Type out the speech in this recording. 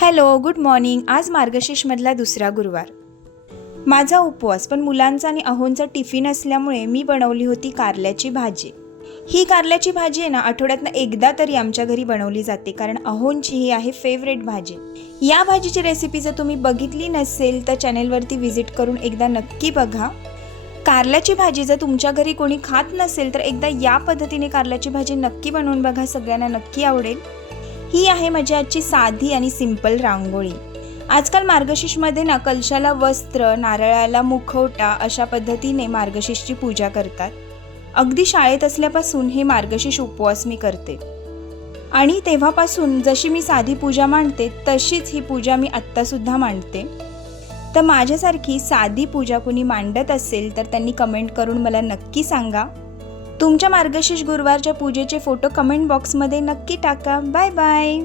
Hello, good morning. आज मार्गशीर्षमधला दुसरा गुरुवार. माझा उपवास, पण मुलांचा आणि अहोंचा टिफिन असल्यामुळे मी बनवली होती कारल्याची भाजी. ही कारल्याची भाजी आहे ना, आठवड्यातनं एकदा तरी आमच्या घरी बनवली जाते, कारण अहोंची ही आहे फेवरेट भाजी. या भाजीची रेसिपी जर तुम्ही बघितली नसेल तर चॅनेलवरती व्हिजिट करून एकदा नक्की बघा. कारल्याची भाजी जर तुमच्या घरी कोणी खात नसेल तर एकदा या पद्धतीने कारल्याची भाजी नक्की बनवून बघा, सगळ्यांना नक्की आवडेल. ही आहे माझी आजची साधी आणि सिंपल रांगोळी. आजकाल मार्गशीर्षमध्ये ना कलशाला वस्त्र, नारळाला मुखवटा अशा पद्धतीने मार्गशीर्षची पूजा करतात. अगदी शाळेत असल्यापासून हे मार्गशीर्ष उपवास मी करते आणि तेव्हापासून जशी मी साधी पूजा मांडते तशीच ही पूजा मी आत्तासुद्धा मांडते. तर माझ्यासारखी साधी पूजा कुणी मांडत असेल तर त्यांनी कमेंट करून मला नक्की सांगा. तुमच्या मार्गशीर्ष गुरुवारच्या पूजेचे फोटो कमेंट बॉक्समध्ये नक्की टाका. Bye bye.